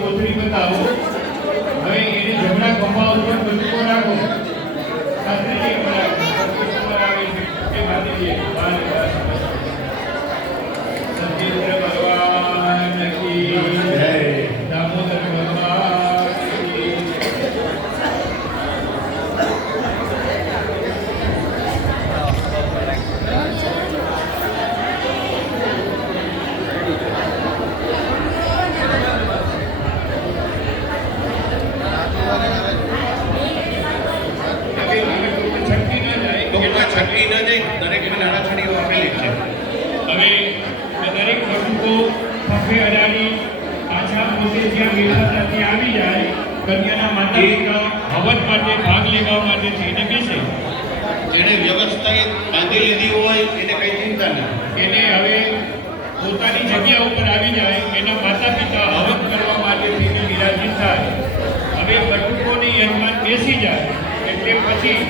કોથળી બતાવો. હવે એને જમણા ખંભા ઉપર બટકો રાખો. શાસ્ત્રીજી આવે છે એ માતાજી સત્યેન્દ્ર ભગવાન કી જય. દામોદર ભગવાન કી છઠ્ઠી ન જાય દરેકને નાના છડીઓ આપેલી છે. હવે દરેક વસ્તુઓ ફફે અડાડી પાછા પોતે જ્યાં બેઠા ત્યાં આવી જાય. કન્યાના માતા પિતા હવન માટે ભાગ લેવા માટે થઈને બેસે. જેને વ્યવસ્થિત બાંધી લીધી હોય એને કઈ ચિંતા નહીં. એને હવે પોતાની જગ્યા ઉપર આવી જાય. એના માતા પિતા હવન કરવા માટે થઈને બિરાજિત થાય. હવે બટુકોની યજમાન બેસી જાય એટલે પછી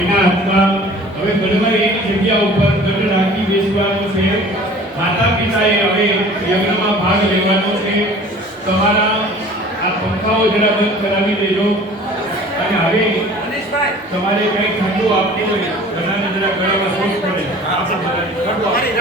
એના હાથમાં હવે બળવાઈ એની જગ્યા ઉપર ગઢ રાખી બેસવાનું છે. માતા પિતાએ હવે યજ્ઞમાં ભાગ લેવાનો છે. તમારા આ પંખાઓ જરા બંધ કરાવી દેજો. અને હવે તમારે કંઈ ઠંડુ આપતી હોય ઘણાને જરા ગળામાં શોષ પડે. આપણે ઠંડુ આપી